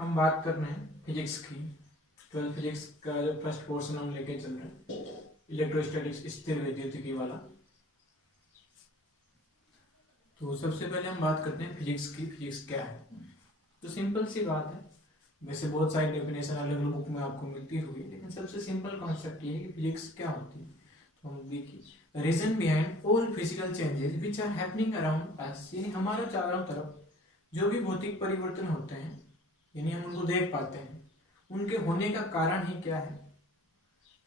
हम बात कर रहे हैं फिजिक्स की। 12 फिजिक्स का जो फर्स्ट पोर्शन हम लेके चल रहे हैं, इलेक्ट्रोस्टैटिक्स, स्थिर विद्युतिकी वाला। तो सबसे पहले हम बात करते हैं फिजिक्स की। फिजिक्स क्या है? तो सिंपल सी बात है, वैसे बहुत सारी डेफिनेशन अलग अलग बुक में आपको मिलती होगी, लेकिन सबसे सिंपल कॉन्सेप्ट ये है कि फिजिक्स क्या होती है। तो हम देखिए, reason behind all physical changes which are happening around us, यानी हमारे चारों तरफ जो भी भौतिक परिवर्तन होते हैं, यानी हम उनको देख पाते हैं, उनके होने का कारण ही क्या है?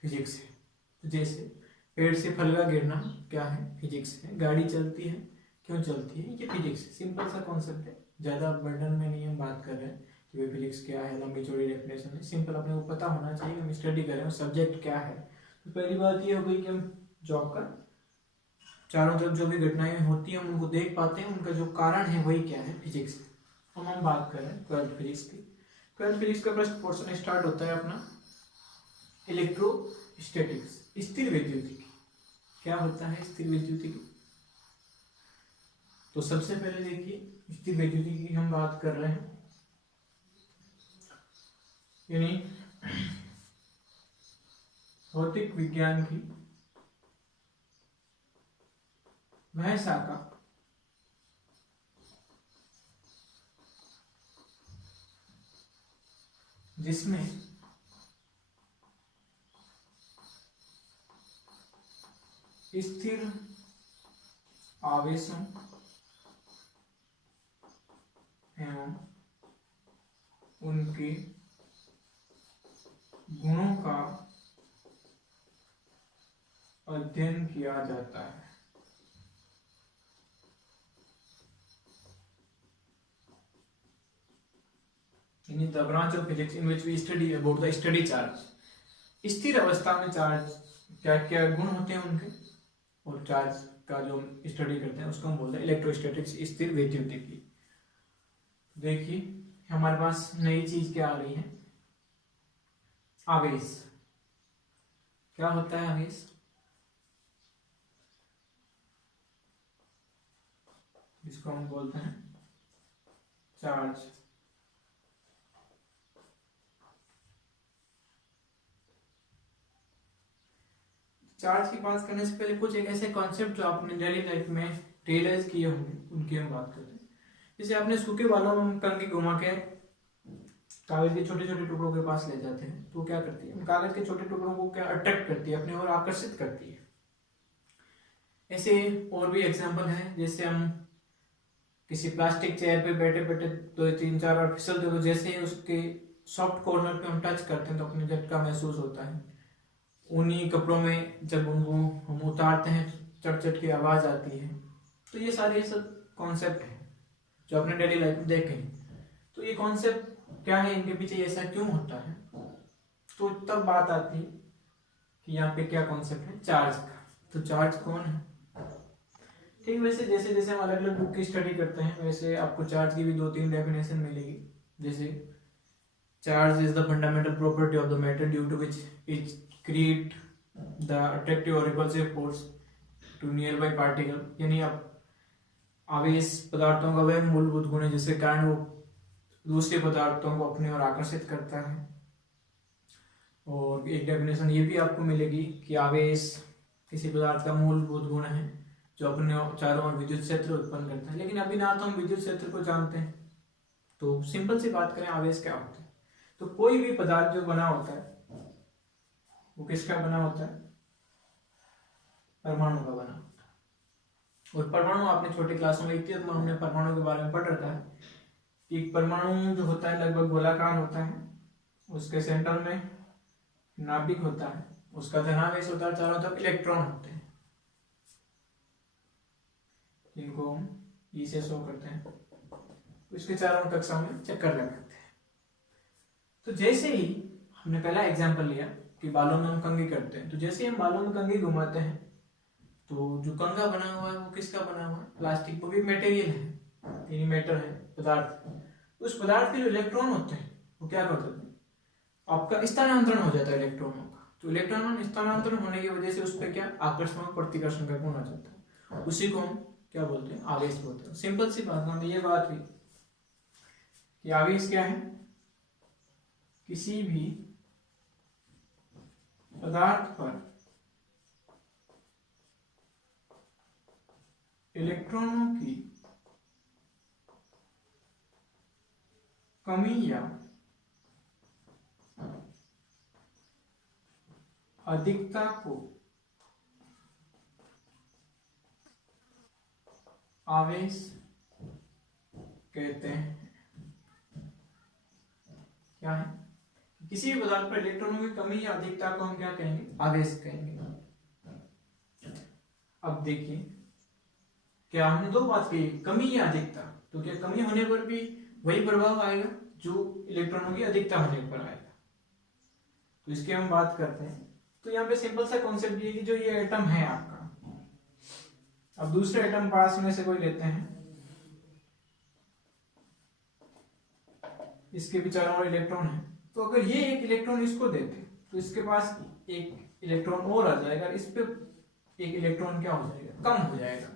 फिजिक्स है। तो जैसे पेड़ से फल का गिरना क्या है? फिजिक्स है। गाड़ी चलती है, क्यों चलती है? ये फिजिक्स है। सिंपल सा कॉन्सेप्ट है, ज़्यादा बर्डन में नहीं हम बात कर रहे हैं कि भाई फिजिक्स क्या है, लंबी चौड़ी डेफिनेशन है। सिंपल अपने को पता होना चाहिए कि हम स्टडी कर रहे हैं, सब्जेक्ट क्या है। तो पहली बात ये हो गई कि हम जॉब का चारों तरफ जो भी घटनाएं होती हैं हम उनको देख पाते हैं, उनका जो कारण है वही क्या है? फिजिक्स है। हम बात कर रहे हैं 12 फिजिक्स की। 12 फिजिक्स का फर्स्ट पोर्शन स्टार्ट होता है अपना इलेक्ट्रोस्टैटिक्स, स्थिर विद्युतिकी। क्या होता है स्थिर विद्युतिकी? तो सबसे पहले देखिए, स्थिर विद्युतिकी की हम बात कर रहे हैं, यानी भौतिक विज्ञान की वह शाखा जिसमें स्थिर आवेशों एवं उनके गुणों का अध्ययन किया जाता है। यानी the branch of physics in which we study about the study charge. स्थिर अवस्था में चार्ज क्या क्या गुण होते हैं उनके, और चार्ज का जो स्टडी करते हैं उसको हम बोलते हैं इलेक्ट्रोस्टैटिक्स, स्थिर विद्युतिकी। देखिए हमारे पास नई चीज क्या आ रही है? आवेश। क्या होता है आवेश? जिसको हम बोलते हैं चार्ज। चार्ज की बात करने से पहले कुछ एक ऐसे कॉन्सेप्ट जो आपने डेली लाइफ में रियलाइज किए होंगे उनकी हम बात करते हैं। जैसे आपने सूखे बालों में हम कंघी घुमा के कागज के छोटे छोटे टुकड़ों के पास ले जाते हैं, तो क्या करती है? कागज के छोटे टुकड़ों को क्या अट्रैक्ट करती है, अपनी ओर आकर्षित करती है। ऐसे और भी एग्जाम्पल है, जैसे हम किसी प्लास्टिक चेयर पे बैठे बैठे 2 3 4 बार फिसलते, तो जैसे ही उसके सॉफ्ट कॉर्नर पे हम टच करते हैं तो अपने झटका महसूस होता है। ऊनी कपड़ों में जब उनको हम उतारते हैं तो चट चट की आवाज आती है। तो ये सारे सब कॉन्सेप्ट है जो अपने डेली लाइफ में देखे हैं। तो ये कॉन्सेप्ट क्या है, इनके पीछे ऐसा क्यों होता है? तो तब बात आती है कि यहाँ पे क्या कॉन्सेप्ट है चार्ज का। तो चार्ज कौन है? ठीक, वैसे जैसे जैसे हम अलग अलग बुक की स्टडी करते हैं वैसे आपको चार्ज की भी 2 3 डेफिनेशन मिलेगी। जैसे charge is the fundamental property of the matter due to which it create the attractive और repulsive force to nearby particle. यानी आप आवेश पदार्थों का वह मूलभूत गुण है जिसके कारण वो दूसरे पदार्थों को अपने ओर आकर्षित करता है। और एक डेफिनेशन ये भी आपको मिलेगी कि आवेश किसी पदार्थ का मूलभूत गुण है जो अपने चारों ओर विद्युत क्षेत्र उत्पन्न करता है। लेकिन अभी ना तो हम विद्युत क्षेत्र को जानते हैं, तो सिंपल सी बात करें आवेश क्या होता है। तो कोई भी पदार्थ जो बना होता है वो किसका बना होता है? परमाणु का बना होता है। और परमाणु आपने छोटे क्लासों में इतने हमने परमाणु के बारे में पढ़ रखा है कि परमाणु जो होता है लगभग गोलाकार होता है, उसके सेंटर में नाभिक होता है, उसका धनावेश होता है, चारों तरफ इलेक्ट्रॉन होते हैं जिनको हम ई से शो करते हैं, उसके चारों कक्षाओं में चक्कर लगाते हैं। तो जैसे ही हमने पहला एग्जांपल लिया कि बालों में हम कंघी करते हैं, तो जैसे ही हम बालों में कंघी घुमाते हैं तो जो कंघा बना हुआ है वो किसका बना हुआ है? प्लास्टिक। वो भी मटेरियल है, यानी मैटर है, पदार्थ। उस पदार्थ के जो इलेक्ट्रॉन होते हैं वो क्या करते हैं? आपका स्थानांतरण हो जाता है इलेक्ट्रॉनों का। तो इलेक्ट्रॉन स्थानांतरण होने की वजह से उस पर क्या आकर्षण और प्रतिकर्षण का गुण आ जाता है। उसी को हम क्या बोलते हैं? आवेश बोलते हैं। सिंपल सी बात, हमें ये बात हुई कि आवेश क्या है? किसी भी पदार्थ पर इलेक्ट्रॉनों की कमी या अधिकता को आवेश कहते हैं। क्या है? किसी भी पदार्थ पर इलेक्ट्रॉनों की कमी या अधिकता को हम क्या कहेंगे? आवेश कहेंगे। अब देखिए, क्या हमने दो बात कही, कमी या अधिकता। तो क्या कमी होने पर भी वही प्रभाव आएगा जो इलेक्ट्रॉनों की अधिकता होने पर आएगा? तो इसकी हम बात करते हैं। तो यहाँ पे सिंपल सा कॉन्सेप्ट ये कि जो ये एटम है आपका, अब दूसरे एटम पास में से कोई लेते हैं, इसके भी चारों ओर इलेक्ट्रॉन है, तो अगर ये एक इलेक्ट्रॉन इसको देते तो इसके पास एक इलेक्ट्रॉन और आ जाएगा, इस पे एक इलेक्ट्रॉन क्या हो जाएगा? कम हो जाएगा।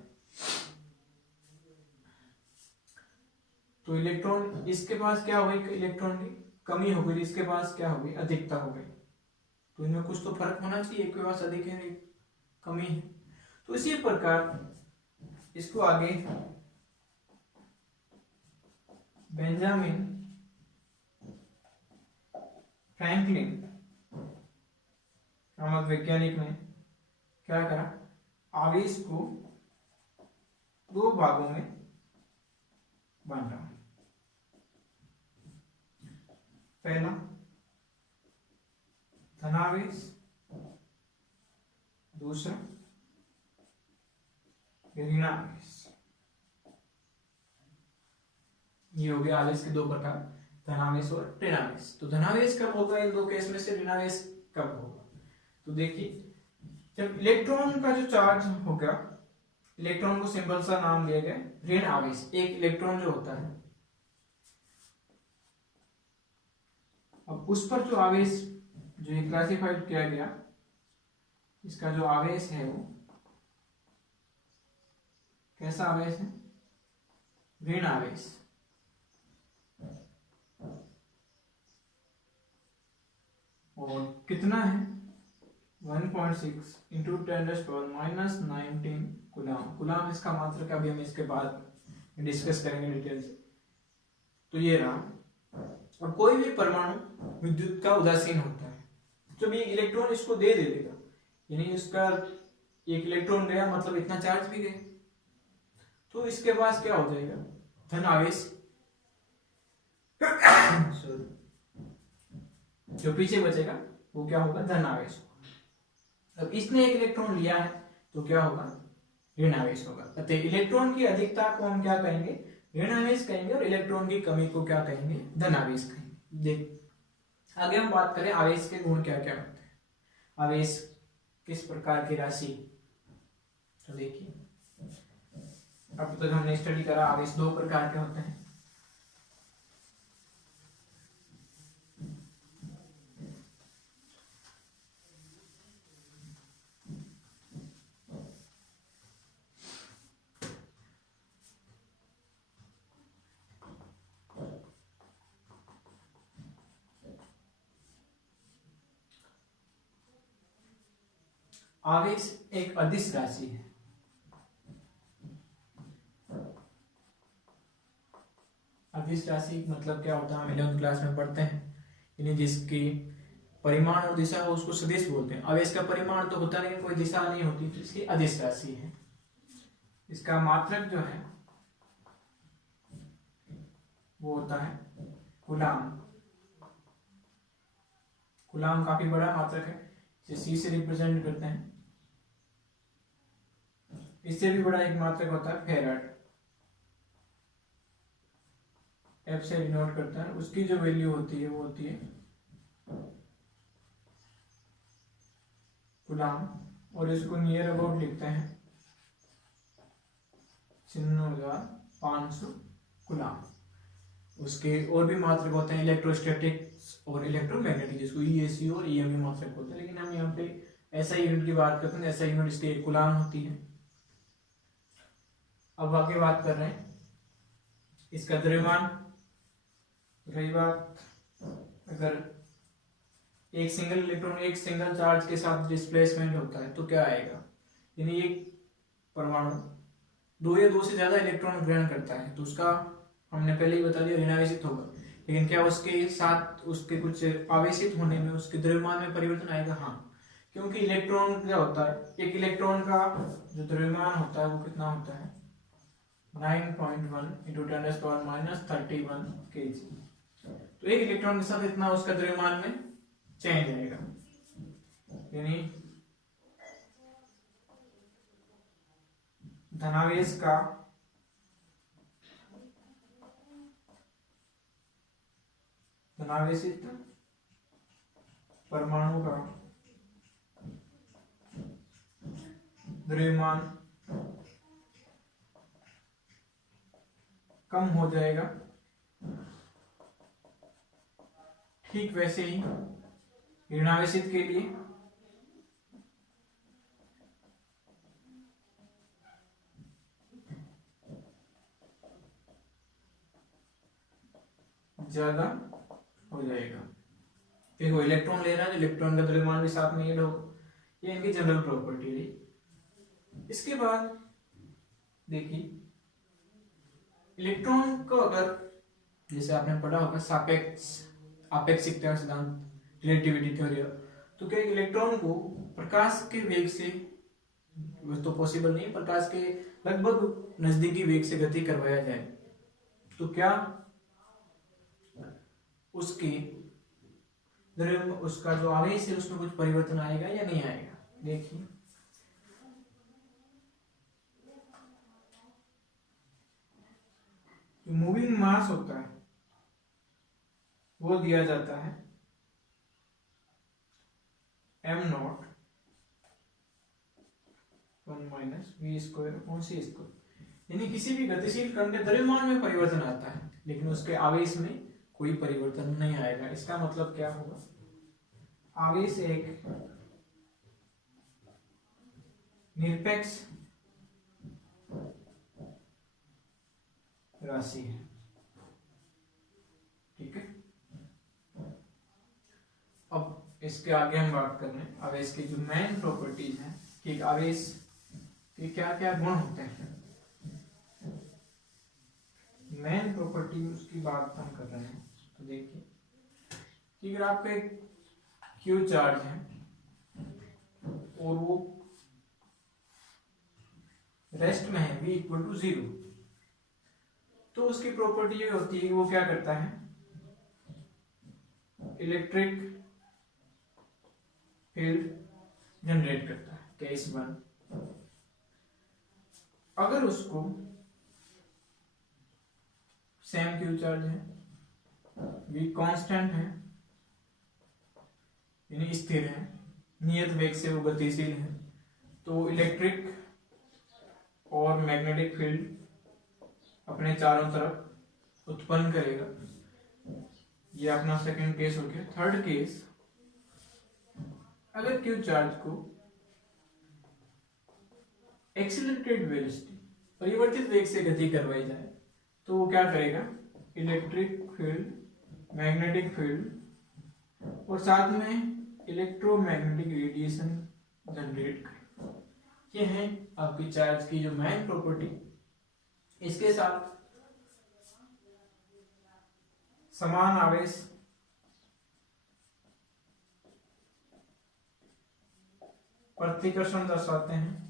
तो इलेक्ट्रॉन इसके पास क्या हो गई? इलेक्ट्रॉन की कमी हो गई, इसके पास क्या हो गई? अधिकता हो गई। तो इनमें कुछ तो फर्क होना चाहिए, एक के पास अधिक है, एक कमी है। तो इसी प्रकार इसको आगे बेंजामिन फ्रैंकलिन नामक वैज्ञानिक ने क्या करा? आवेश को दो भागों में बांटा। पहला धनावेश, दूसरा ऋणावेश। ये हो गया आवेश के दो प्रकार, धनावेश और ऋणावेश। तो धनावेश कब होगा इन दो केस में से? ऋणावेश कब होगा? तो देखिए, जब इलेक्ट्रॉन का जो चार्ज होगा, इलेक्ट्रॉन को सिंपल सा नाम दिया गया ऋण आवेश। एक इलेक्ट्रॉन जो होता है, अब उस पर जो आवेश जो ये क्लासिफाइड किया गया, इसका जो आवेश है वो कैसा आवेश है? ऋण आवेश। और कितना है? 1.6 इंटू 10⁻⁻19 कूलम। कूलम इसका मात्रक अभी हम इसके बाद डिस्कस करेंगे डिटेल से। तो ये रहा। और कोई भी परमाणु विद्युत का उदासीन होता है, जब ये इलेक्ट्रॉन इसको दे देगा, यानी इसका एक इलेक्ट्रॉन गया मतलब इतना चार्ज भी गया, तो इसके पास क्या हो जाएगा? धन आवेश। जो पीछे बचेगा वो क्या होगा? धन आवेश। अब इसने एक इलेक्ट्रॉन लिया है तो क्या होगा? ऋण आवेश होगा। अतः इलेक्ट्रॉन की अधिकता को हम क्या कहेंगे? ऋण आवेश कहेंगे, और इलेक्ट्रॉन की कमी को क्या कहेंगे? धन आवेश कहेंगे। देख, आगे हम बात करें आवेश के गुण क्या क्या होते हैं, आवेश किस प्रकार की राशि। तो देखिए, अब तक हमने स्टडी करा आवेश दो प्रकार के होते हैं। आवेश एक अदिश राशि है। अदिश राशि मतलब क्या होता है? हम 11वीं क्लास में पढ़ते हैं, यानी जिसकी परिमाण और दिशा हो उसको सदिश बोलते हैं। आवेश का परिमाण तो होता नहीं, कोई दिशा नहीं होती, तो इसकी अदिश राशि है। इसका मात्रक जो है वो होता है कूलम। कूलम काफी बड़ा मात्रक है, इसे सी से रिप्रेजेंट करते हैं। इससे भी बड़ा एक मात्रक होता है फेराड, एफ से डिनोट करता है। उसकी जो वैल्यू होती है वो होती है कूलम, और इसको नियर अबाउट लिखते हैं 9500 कूलम। उसके और भी मात्रक होते हैं, इलेक्ट्रोस्टैटिक्स और इलेक्ट्रोमैग्नेटिक, जिसको ईएससी और ईएमई मात्रक होते हैं। लेकिन हम यहाँ पे ऐसा यूनिट की बात करते हैं, ऐसा यूनिट इसकी एक कूलम होती है। अब आगे बात कर रहे हैं इसका द्रव्यमान। रही बात अगर एक सिंगल इलेक्ट्रॉन एक सिंगल चार्ज के साथ डिस्प्लेसमेंट होता है तो क्या आएगा, यानी एक परमाणु दो या दो से ज्यादा इलेक्ट्रॉन ग्रहण करता है तो उसका हमने पहले ही बता दिया ऋणावेशित होगा, लेकिन क्या उसके साथ उसके कुछ आवेशित होने में उसके द्रव्यमान में परिवर्तन आएगा? हाँ, क्योंकि इलेक्ट्रॉन क्या होता है, एक इलेक्ट्रॉन का जो द्रव्यमान होता है वो कितना होता है 9.1 इंटू 10⁻31 kg। तो एक इलेक्ट्रॉन के साथ इतना उसका द्रव्यमान में चेंज आएगा, यानी धनावेश का धनावेशित परमाणु का द्रव्यमान कम हो जाएगा। ठीक वैसे ही ऋणावेशित के लिए ज्यादा हो जाएगा। देखो इलेक्ट्रॉन ले रहा है, इलेक्ट्रॉन का द्रव्यमान भी साथ में ऐड होगा, ये इनकी जनरल प्रॉपर्टी रही। इसके बाद देखिए इलेक्ट्रॉन को अगर जैसे आपने पढ़ा होगा आपेक्षिकता सिद्धांत रिलेटिविटी थ्योरी, तो क्या इलेक्ट्रॉन को प्रकाश के वेग से, वह तो पॉसिबल नहीं, प्रकाश के लगभग नजदीकी वेग से गति करवाया जाए तो क्या उसका जो आवेश है उसमें कुछ परिवर्तन आएगा या नहीं आएगा? देखिए मूविंग मास होता है वो दिया जाता है m0 1-v²/c², यानी किसी भी गतिशील कण के द्रव्यमान में परिवर्तन आता है लेकिन उसके आवेश में कोई परिवर्तन नहीं आएगा। इसका मतलब क्या होगा, आवेश एक निरपेक्ष राशि है। ठीक है, अब इसके आगे हम बात कर रहे हैं आवेश की जो मेन प्रॉपर्टीज हैं कि आवेश के क्या क्या गुण होते हैं। मेन प्रॉपर्टी उसकी बात हम कर रहे हैं तो देखिए कि अगर आपका एक क्यू चार्ज है और वो रेस्ट में है v=0, तो उसकी प्रॉपर्टी ये होती है कि वो क्या करता है, इलेक्ट्रिक फील्ड जनरेट करता है, केस 1। अगर उसको सेम क्यू चार्ज है, v कांस्टेंट है यानी स्थिर है, नियत वेग से वो गतिशील है, तो इलेक्ट्रिक और मैग्नेटिक फील्ड अपने चारों तरफ उत्पन्न करेगा। ये अपना सेकंड केस हो गया। थर्ड केस, अगर क्यू चार्ज को एक्सीलरेटेड वेलोसिटी परिवर्तित वेग से गति करवाई जाए तो वो क्या करेगा, इलेक्ट्रिक फील्ड, मैग्नेटिक फील्ड और साथ में इलेक्ट्रोमैग्नेटिक रेडिएशन जनरेट करेगा। ये है आपकी चार्ज की जो मेन प्रॉपर्टी। इसके साथ समान आवेश प्रतिकर्षण दर्शाते हैं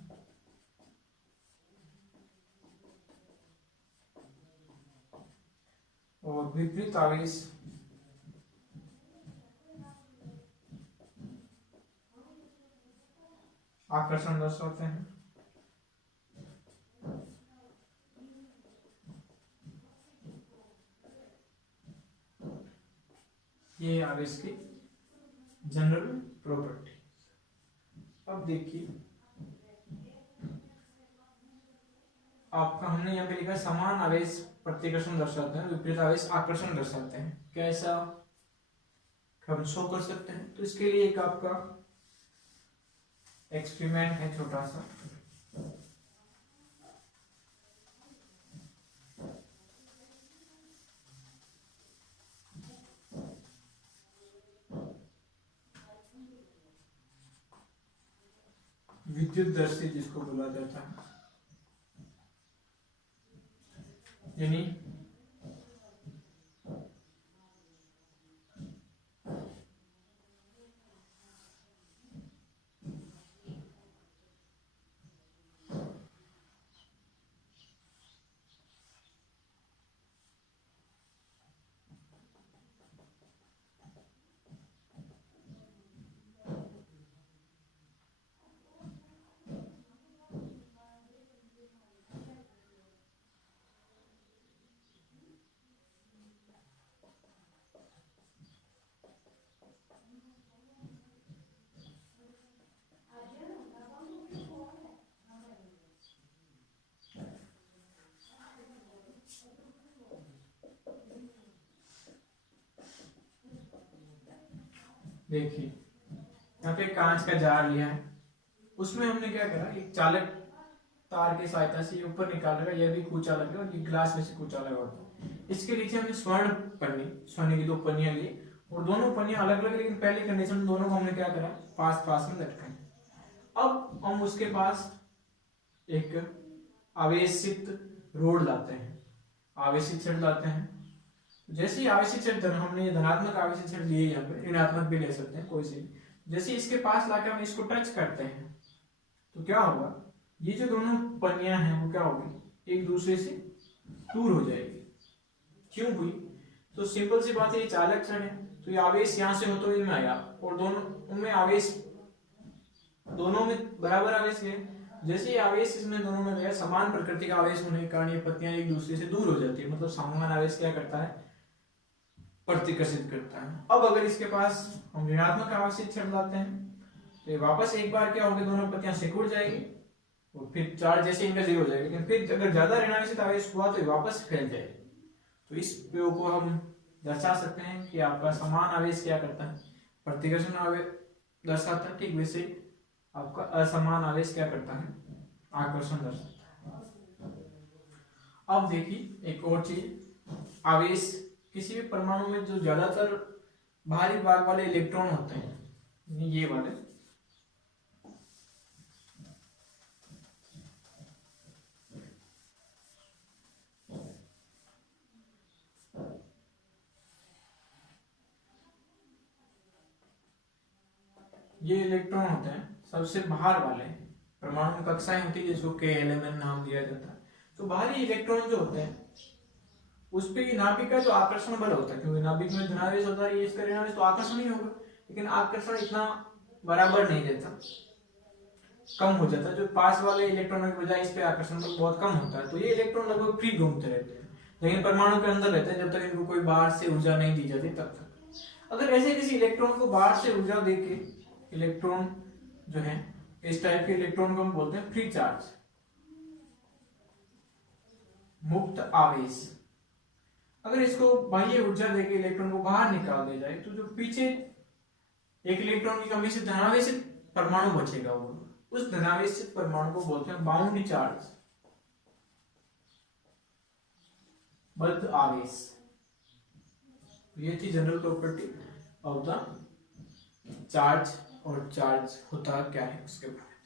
और विपरीत आवेश आकर्षण दर्शाते हैं। ये आवेश की जनरल प्रॉपर्टी। अब देखिए आपका हमने यहाँ पे लिखा समान आवेश प्रतिकर्षण दर्शाते हैं, विपरीत आवेश आकर्षण दर्शाते हैं। क्या ऐसा हम शो कर सकते हैं? तो इसके लिए एक आपका एक्सपेरिमेंट है छोटा सा। विद्युत दर्शी जिसको बोला जाता है, यानी देखिए यहाँ पे कांच का जार लिया है, उसमें हमने क्या करा, एक चालक तार की सहायता से ऊपर निकाल रखा, यह भी कूचा लगा और ये ग्लास में से कूचा लगा होता है। इसके नीचे हमने स्वर्ण पन्नी, स्वर्ण की 2 पन्नियां ली और दोनों पन्नियां अलग अलग, लेकिन पहली कंडीशन में दोनों को हमने क्या करा, पास पास में लटकाए। अब हम उसके पास एक आवेशित रोड लाते हैं, आवेशित छड़ लाते हैं। जैसे ही आवेशित छड़, हमने ये धनात्मक आवेशित छड़ लिए, यहाँ पे ऋणात्मक भी ले सकते हैं, कोई सी। जैसे इसके पास लाकर हम इसको टच करते हैं तो क्या होगा, ये जो दोनों पन्नियां हैं वो क्या होगी, एक दूसरे से दूर हो जाएगी। क्यों हुई, तो सिंपल सी बात है, ये चालक छड़ है तो ये आवेश यहाँ से होते हुए में आया और दोनों उनमें आवेश, दोनों में बराबर आवेश है। जैसे ये आवेश इसमें दोनों में गया, समान प्रकृति का आवेश होने के कारण ये पत्तियां एक दूसरे से दूर हो जाती है, मतलब समान आवेश क्या करता है, प्रतिकर्षित करता है। अब अगर इसके पास हम ऋणात्मक आवेशित छड़ लाते हैं तो ये वापस एक बार क्या होगी, दोनों पत्तियां सिकुड़ जाएगी और फिर चार्ज जैसे इनका 0 हो जाएगा। लेकिन फिर अगर ज्यादा ऋणावेशित आवेश हुआ तो ये वापस फैल जाएगी। तो इस प्रयोग को हम दर्शा सकते हैं कि आपका समान आवेश क्या करता है, प्रतिकर्षण आवेश दर्शाता है, ठीक वैसे आपका असमान आवेश क्या करता है, आकर्षण दर्शाता है। अब देखिए एक और चीज, आवेश किसी भी परमाणु में जो ज्यादातर भारी भाग वाले इलेक्ट्रॉन होते हैं, ये वाले, ये इलेक्ट्रॉन होते हैं सबसे बाहर वाले, परमाणु कक्षाएं होती है जिसको KLMN नाम दिया जाता है। तो बाहरी इलेक्ट्रॉन जो होते हैं उस पे नाभिक का जो आकर्षण बल होता है, क्योंकि नाभिक में धनावेश होता है, ये इसका ऋणावेश, तो आकर्षण ही होगा, लेकिन आकर्षण इतना बराबर नहीं देता, कम हो जाता है। जो पास वाले इलेक्ट्रॉनों की बजाय इस पे आकर्षण बल बहुत कम होता है, तो ये इलेक्ट्रॉन लगभग फ्री घूमते रहते हैं, लेकिन परमाणु के अंदर रहते हैं जब तक इनको कोई बाहर से ऊर्जा नहीं दी जाती तब तक। अगर ऐसे किसी इलेक्ट्रॉन को बाहर से ऊर्जा देके, इलेक्ट्रॉन जो है इस टाइप के इलेक्ट्रॉन को हम बोलते हैं फ्री चार्ज, मुक्त आवेश। अगर इसको बाह्य ऊर्जा देके इलेक्ट्रॉन को बाहर निकाल दिया जाए तो जो पीछे एक इलेक्ट्रॉन की कमी से धनावेशित परमाणु बचेगा, वो उस धनावेशित परमाणु को बोलते हैं बाउंड चार्ज, बद्ध आवेश। ये थी general property of the charge, और चार्ज होता क्या है उसके बारे में।